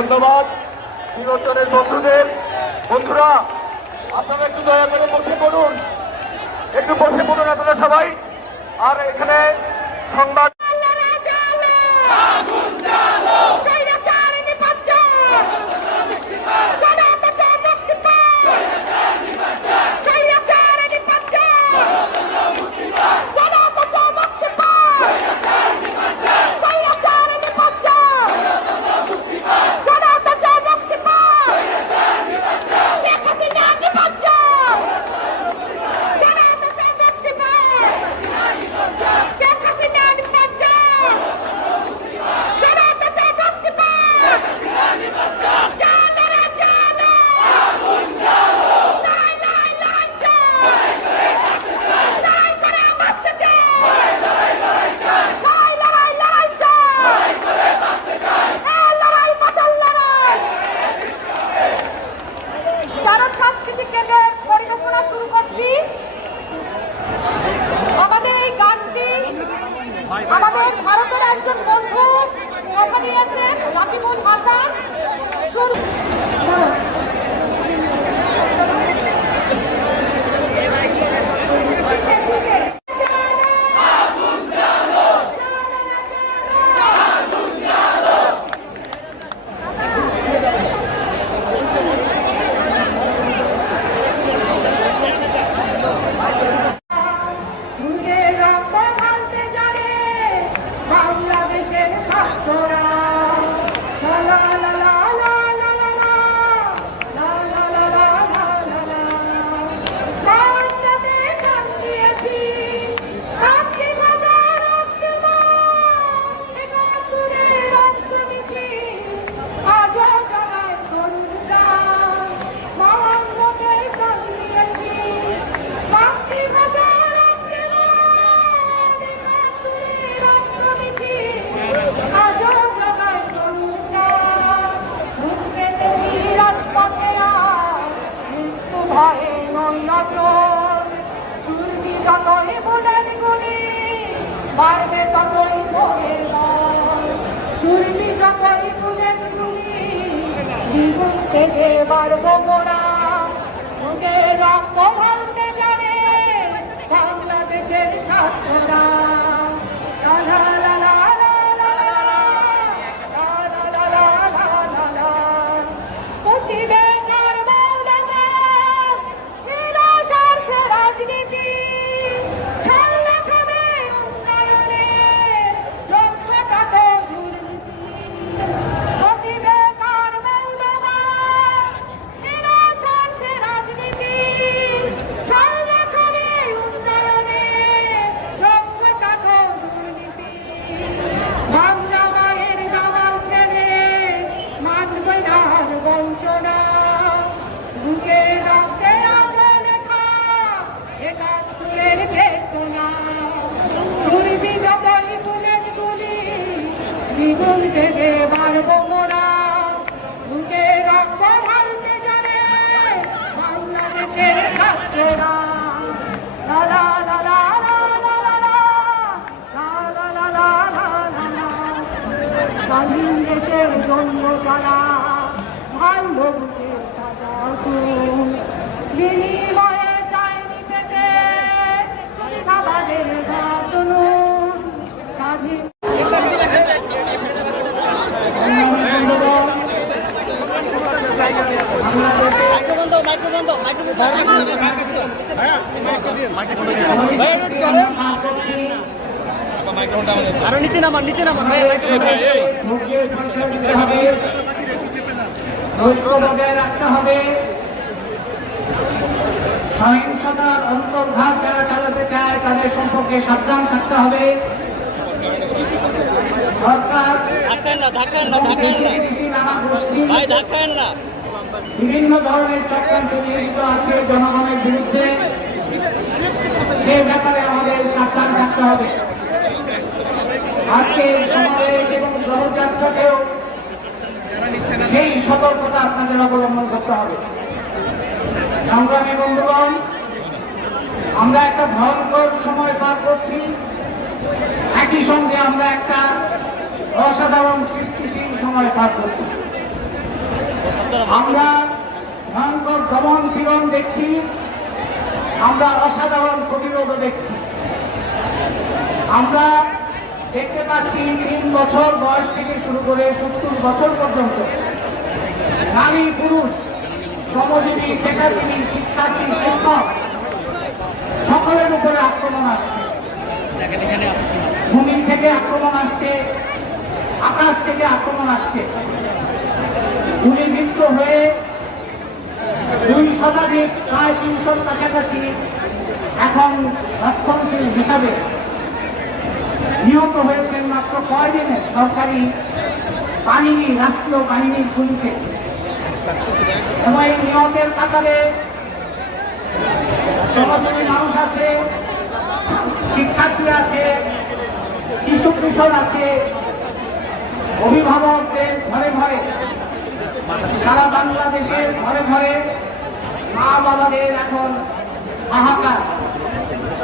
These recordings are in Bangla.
ধন্যবাদ নিরঞ্জনের বন্ধুদের। বন্ধুরা, আপনারা একটু দয়া করে বসে পড়ুন, একটু বসে পড়ুন আপনারা সবাই। আর এখানে সংবাদ আমাদের ভারতের একজন বন্ধু ওখানে আছেন রাকিবুল হাসান। যতই বুলের গুলি মারবে ততই ভোগে চুরবি, যতই বুলের গুলি জীবন থেকে বাড়বো মোরা। মুখে রক্ত ঢালতে জানে বাংলাদেশের ছাত্ররা। জীবন থেকে বাড়বো মোরা, বুকে রক্ত ঢালতে জানে বাংলাদেশের ছাত্ররা। স্বাধীন দেশের জন্য যারা ভালো বুকে বিনিময়ে চাইনি পেতে খাবারের ঘাটন স্বাধীন। নিচে নামান রাখতে হবে। সহিংসতার অন্তর্ঘাত যারা চালাতে চায় তাদের সম্পর্কে সাবধান থাকতে হবে। সরকার নানা গোষ্ঠী বিভিন্ন ধরনের চক্রান্তে নিয়োজিত আছে জনগণের বিরুদ্ধে। সে ব্যাপারে আমাদের সাবধান থাকতে হবে। আজকে সমাবেশ এবং গ্রহযাত্রাকেও সেই সতর্কতা আপনাদের অবলম্বন করতে হবে। সংগ্রামী বন্ধুগণ, আমরা একটা ভয়ঙ্কর সময় পার করছি, একই সঙ্গে আমরা একটা অসাধারণ সৃষ্টিশীল সময় পার করছি। আমরা ভয়ঙ্কর দমন পীড়ন দেখছি, আমরা অসাধারণ প্রতিরোধও দেখছি। আমরা দেখতে পাচ্ছি 3 বছর বয়স থেকে শুরু করে 70 বছর পর্যন্ত নারী পুরুষ শ্রমজীবী পেশাজীবী শিক্ষার্থী শিক্ষক সকলের উপরে আক্রমণ আসছে। ভূমি থেকে আক্রমণ আসছে, আকাশ থেকে আক্রমণ আসছে। গুলিবিদ্ধ হয়ে 2 শতাধিক প্রায় 300 কাছাকাছি এখন রক্ষণশীল হিসাবে নিহত হয়েছেন মাত্র কয়দিনে সরকারি বাহিনী, রাষ্ট্রীয় বাহিনীর গুলিতে। এবং এই নিহতের কাতারে সমাজের মানুষ আছে, শিক্ষার্থী আছে, শিশু কিশোর আছে, অভিভাবকদের ঘরে ঘরে, সারা বাংলাদেশের ঘরে ঘরে মা বাবাদের এখন হাহাকার।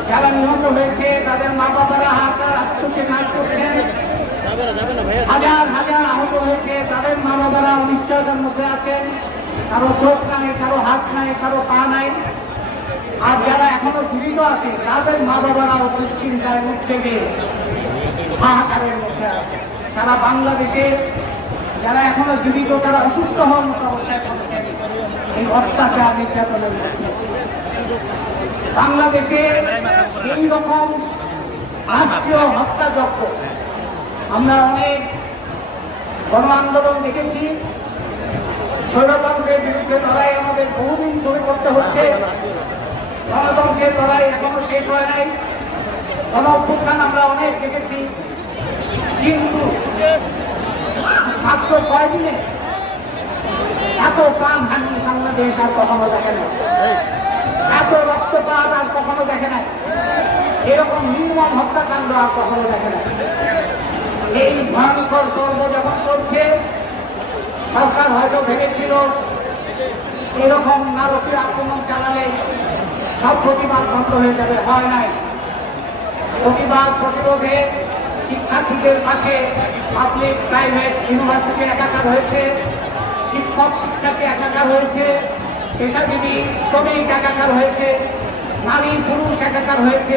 যারা নিহত হয়েছে তাদের মা বাবারা হাহাকার আত্মচেতনা করছেন। হাজার হাজার আহত হয়েছে, তাদের মা বাবারা অনিশ্চয়তার মধ্যে আছেন। কারো চোখ নাই, কারো হাত নাই, কারো পা নাই। আর যারা এখনো জীবিত আছে তাদের মা বাবারাও দুশ্চিন্তায় উদ্বেগে হাহাকারের মধ্যে আছে। সারা বাংলাদেশে যারা এখনো জীবিত তারা অসুস্থ হওয়ার মতো অবস্থায় থাকছেন এই অত্যাচার নির্যাতনের মধ্যে। বাংলাদেশে এই রকম রাষ্ট্রীয় হত্যাযজ্ঞ আমরা অনেক গণ আন্দোলন দেখেছি। স্বৈরতন্ত্রের বিরুদ্ধে লড়াই আমাদের বহুদিন ধরে করতে হচ্ছে। গণতন্ত্রের লড়াই এখনো শেষ হয় নাই। গণ অভ্যুত্থান আমরা অনেক দেখেছি, কিন্তু মাত্র কয়দিনে এত প্রাণহানি বাংলাদেশ আর কখনো দেখে নাই, এত রক্তপাত আর কখনো দেখে নাই, এরকম নির্মম হত্যাকাণ্ড আর কখনো দেখে নাই। এই ভয়ঙ্কর পর্ব যখন চলছে, সরকার হয়তো ভেবেছিল এরকম নারকীয় আক্রমণ চালালে সব প্রতিবাদ বন্ধ হয়ে যাবে। হয় নাই। প্রতিবাদ প্রতিরোধে শিক্ষার্থীদের পাশে পাবলিক প্রাইভেট ইউনিভার্সিটি একাকার হয়েছে, শিক্ষক শিক্ষার্থী একাকার হয়েছে, পেশাজীবী শ্রমিক একাকার হয়েছে, নারী পুরুষ একাকার হয়েছে।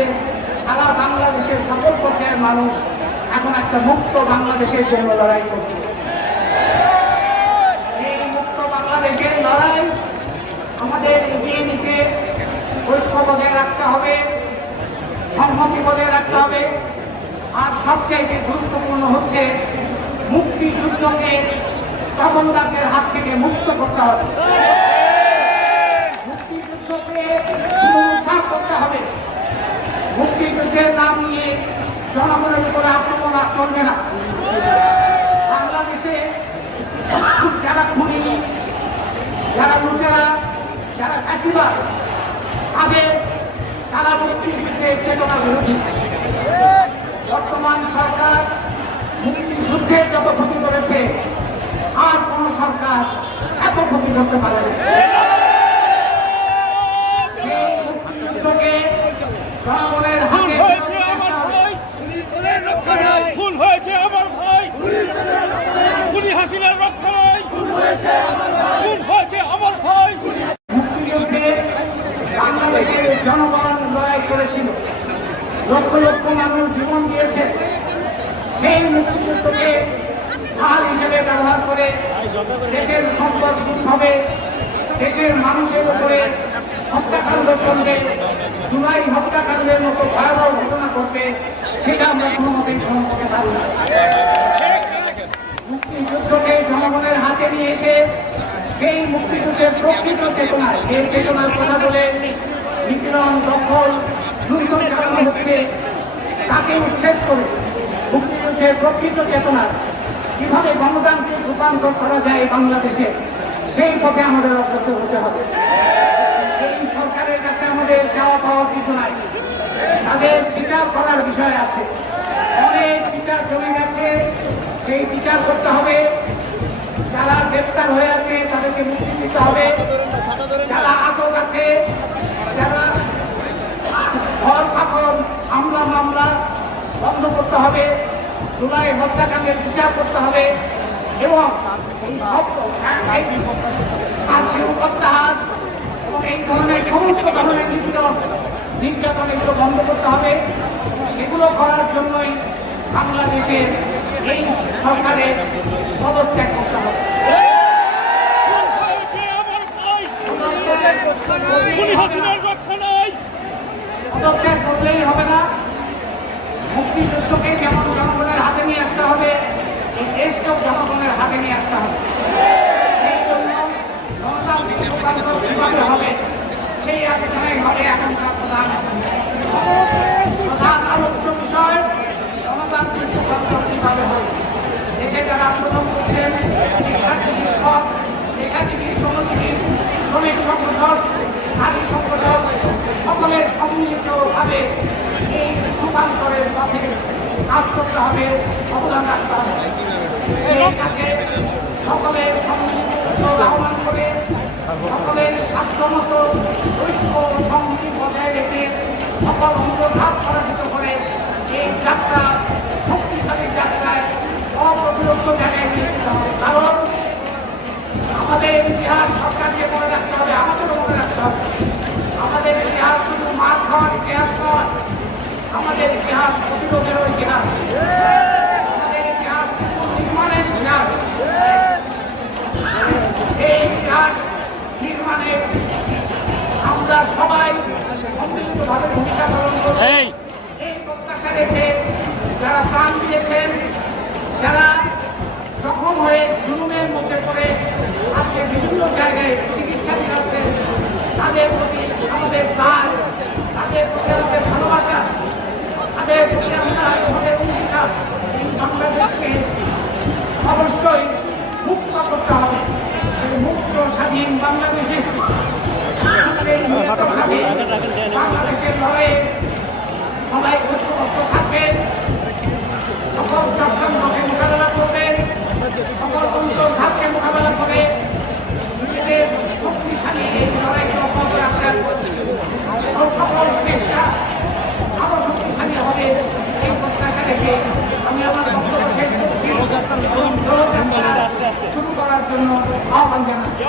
সারা বাংলাদেশের সকল পর্যায়ের মানুষ এখন একটা মুক্ত বাংলাদেশের জন্য লড়াই করছে। এই মুক্ত বাংলাদেশের লড়াই আমাদের এগিয়ে নিতে ঐক্য বজায় রাখতে হবে, সংহতি বজায় রাখতে হবে। আর সবচাইতে গুরুত্বপূর্ণ হচ্ছে মুক্তিযুদ্ধকে দখলদারদের হাত থেকে মুক্ত করতে হবে। মুক্তিযুদ্ধকে পুনরুদ্ধার করতে হবে। মুক্তিযুদ্ধের নাম নিয়ে জনগণের উপরে আক্রমণ চলবে না। বাংলাদেশে যারা খুনি, যারা লুটেরা, যারা ফাঁসিবাদ, তারা মুক্তিযুদ্ধের চেতনা বিরোধী। বর্তমান সরকার মুক্তিযুদ্ধের যত ক্ষতি করেছে আর কোন সরকার এত ক্ষতি করতে পারে না। সেই মুক্তিযুদ্ধকে জনগণের হাতে খুন হয়েছে আমার ভাই, খুনি হাসিনার রক্ষায় খুন হয়েছে আমার ভাই। মুক্তিযুদ্ধে বাংলাদেশের জনগণ লড়াই করেছিল, লক্ষ লক্ষ মানুষ জীবন দিয়েছে। সেই মুক্তিযুদ্ধকে ঢাল হিসেবে ব্যবহার করে দেশের সম্পদ লুট হবে, দেশের মানুষের উপরে হত্যাকাণ্ড চলবে, জুলাই হত্যাকাণ্ডের মতো ভয়াবহ ঘটনা ঘটবে, সেটা আমরা কোনো মতেই গ্রহণ করতে পারি না। মুক্তিযুদ্ধকে জনগণের হাতে নিয়ে এসে সেই মুক্তিযুদ্ধের প্রকৃত চেতনা, যে চেতনার কথা বলে নিপীড়ন, দখল, লুণ্ঠন চালানো হচ্ছে, তাকে উচ্ছেদ করে মুক্তিযুদ্ধের প্রকৃত চেতনা কিভাবে গণতান্ত্রিক রূপান্তর করা যায় বাংলাদেশে, সেই পথে আমাদের অগ্রসর হতে হবে। এই সরকারের কাছে আমাদের চাওয়া পাওয়ার কিছু নাই, তাদের বিচার করার বিষয় আছে। অনেক বিচার জমে গেছে, সেই বিচার করতে হবে। যারা গ্রেফতার হয়ে আছে তাদেরকে মুক্তি দিতে হবে। যারা আটক আছে, যারা ঘর পাথর হামলা মামলা বন্ধ করতে হবে। জুলাই হত্যাকাণ্ডের বিচার করতে হবে। এবং এই সব প্রত্যাহার এবং এই ধরনের সমস্ত ধরনের নির্যাতন এগুলো বন্ধ করতে হবে। সেগুলো করার জন্যই বাংলাদেশের এই সরকারের পদত্যাগ করতে হবে। পদত্যাগ করলেই হবে না, মুক্তিযুদ্ধকে যেমন জনগণের হাতে নিয়ে আসতে হবে, এই দেশকেও জনগণের হাতে নিয়ে আসতে হবে। সেই জন্য গণতান্ত্রিক রূপান্তর কিভাবে হবে সেই আলোচনাই হবে এখনকার প্রধান আলোচ্য বিষয়। গণতান্ত্রিক রূপান্তর কিভাবে হবে, দেশে যারা আন্দোলন করছেন, শিক্ষার্থী, শিক্ষক, পেশাজীবী, শ্রমজীবী, শ্রমিক সংগঠন, নারী সংগঠন, সকলের সম্মিলিতভাবে এই রূপান্তরের পথে কাজ করতে হবে, অবদান রাখতে হবে। এই কাজে সকলের সম্মিলিত উদ্যোগ আহ্বান করে সকলের স্বার্থমতো ঐক্য সংহতি বজায় রেখে সকল অন্তর্ঘাত পরাজিত করে এই যাত্রা শক্তিশালী যাত্রায় অপ্রতিরোধ জায়গায় নিয়ে যেতে হবে। কারণ আমাদের ইতিহাস সরকারকে মনে রাখতে হবে, আমাদেরও মনে রাখতে হবে। আমাদের ইতিহাস শুধু মার খাওয়ার ইতিহাস নয়, আমাদের ইতিহাস প্রতিরোধেরও ইতিহাস, আমাদের ইতিহাস নির্মাণের ইতিহাস। সেই ইতিহাস নির্মাণে আমরা সবাই সম্মিলিতভাবে ভূমিকা পালন করব। এই প্রত্যাশা রেখে যারা প্রাণ দিয়েছেন, যারা জখম হয়ে জুলুমের মধ্যে পড়ে আজকে বিভিন্ন জায়গায় চিকিৎসা দিচ্ছেন, তাদের প্রতি আমাদের দায়, তাদের প্রতি আমাদের ভালোবাসা, তাদের প্রতি আমাদের অঙ্গীকার। এই বাংলাদেশকে অবশ্যই মুক্ত করতে হবে। এই মুক্ত স্বাধীন বাংলাদেশে বাংলাদেশের লড়াইয়ে সবাই ঐক্যবদ্ধ থাকবেন, সকল চক্রান্তকে মোকাবেলা করবেন, সকল অন্তর্ঘাতকে মোকাবেলা করে নিজেদের শক্তিশালী এই লড়াইকে অব্যাহত রাখবেন এবং সকল চেষ্টা আরো শক্তিশালী হবে। এই প্রত্যাশা রেখে আমি আমার বক্তব্য শেষ করছি এবং শুরু করার জন্য আহ্বান জানাচ্ছি।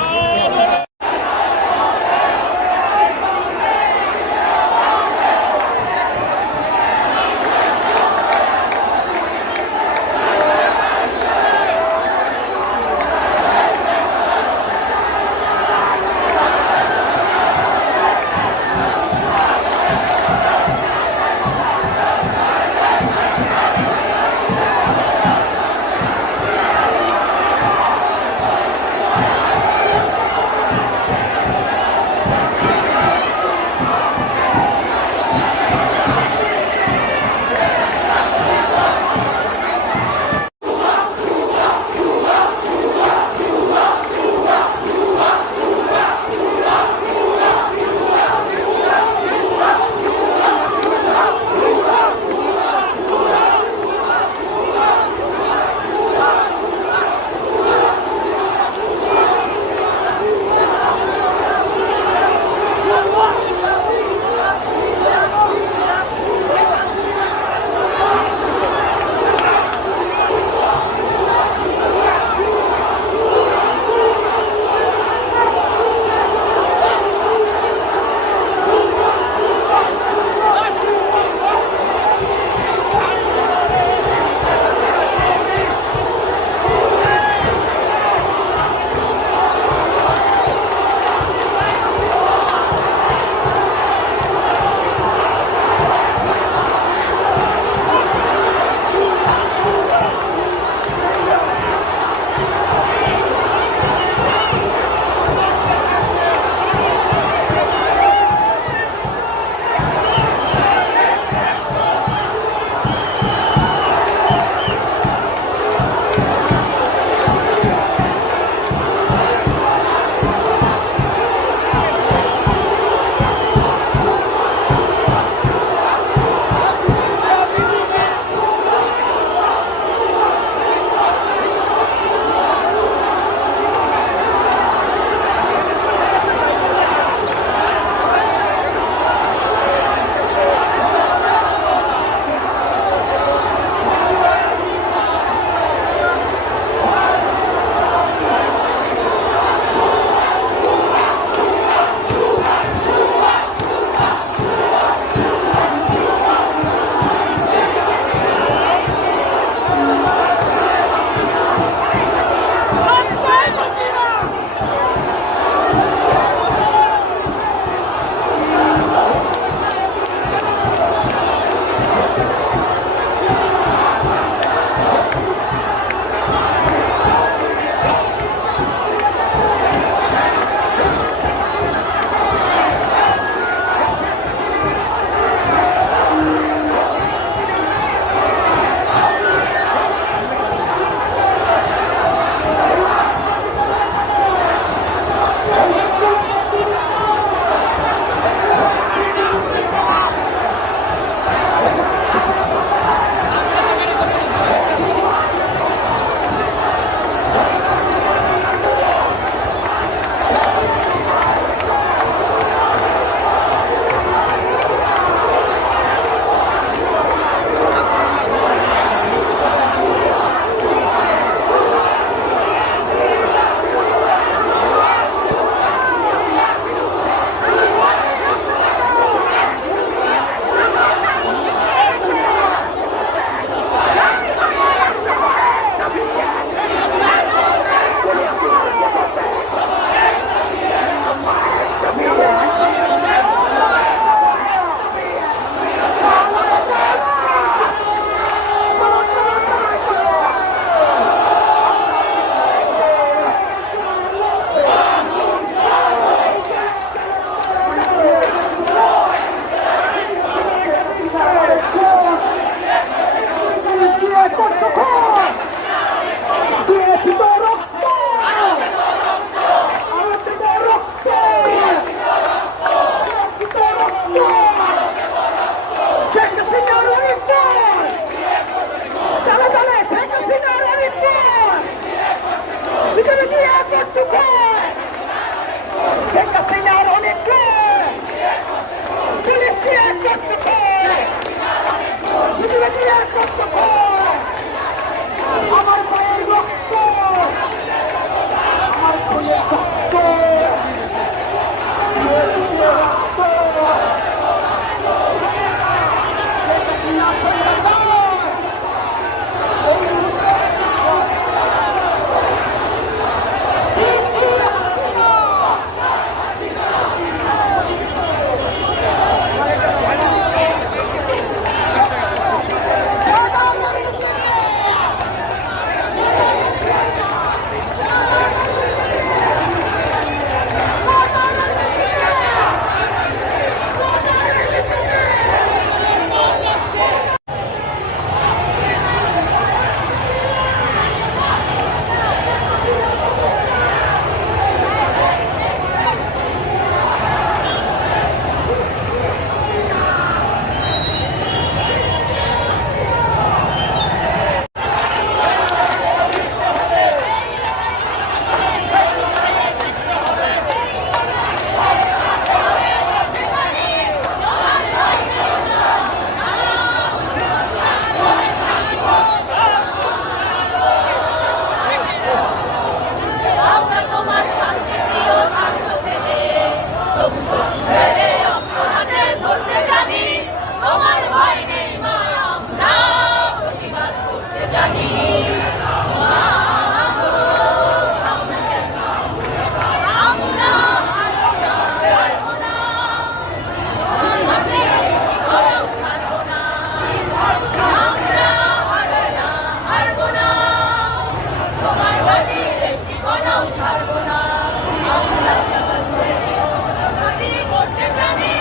আমি করতে জানি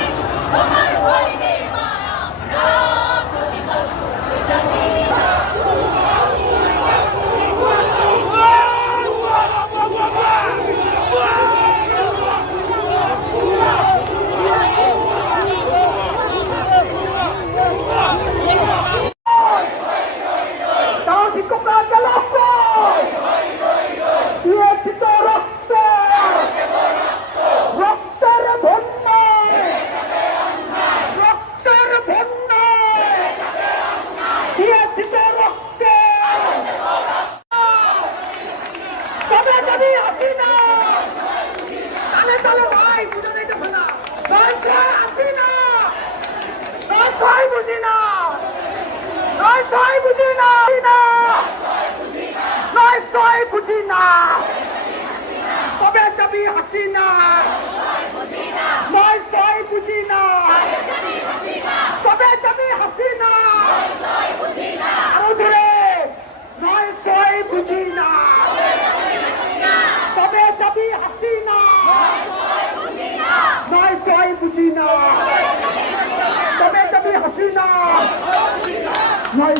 তোমার ভয় নেই মায়া তাও শিক্ষকরা গেল দিয়েছি তো রক্ত রক্তের বন্যা রক্তের বন্যা দিয়েছি তো রক্ত তবে যদি আসি না তাহলে তাহলে ভাই বুঝে দেখে না আসি না ভাই বুঝি না ভাই বুঝি না নয় বুঝি না তবে যাবি হাসি না নয় বুঝি না তবে যাবি হাসি না আরো ধরে নয় বুঝি না তবে যাবি হাসি না নয় বুঝি না তবে যাবি হাসি না নয়